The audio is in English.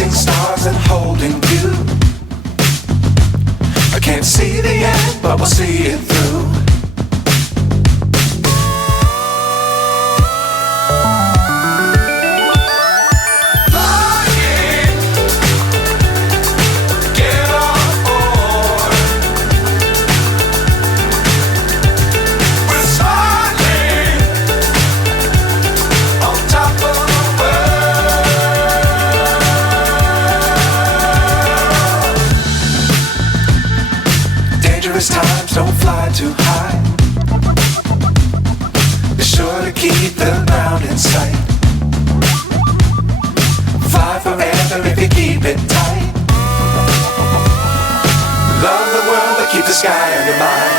chasing stars and holding you. I can't see the end, but we'll see it through. Times don't fly too high. Be sure to keep the ground in sight. Fly forever if you keep it tight. Love the world, but keep the sky on your mind.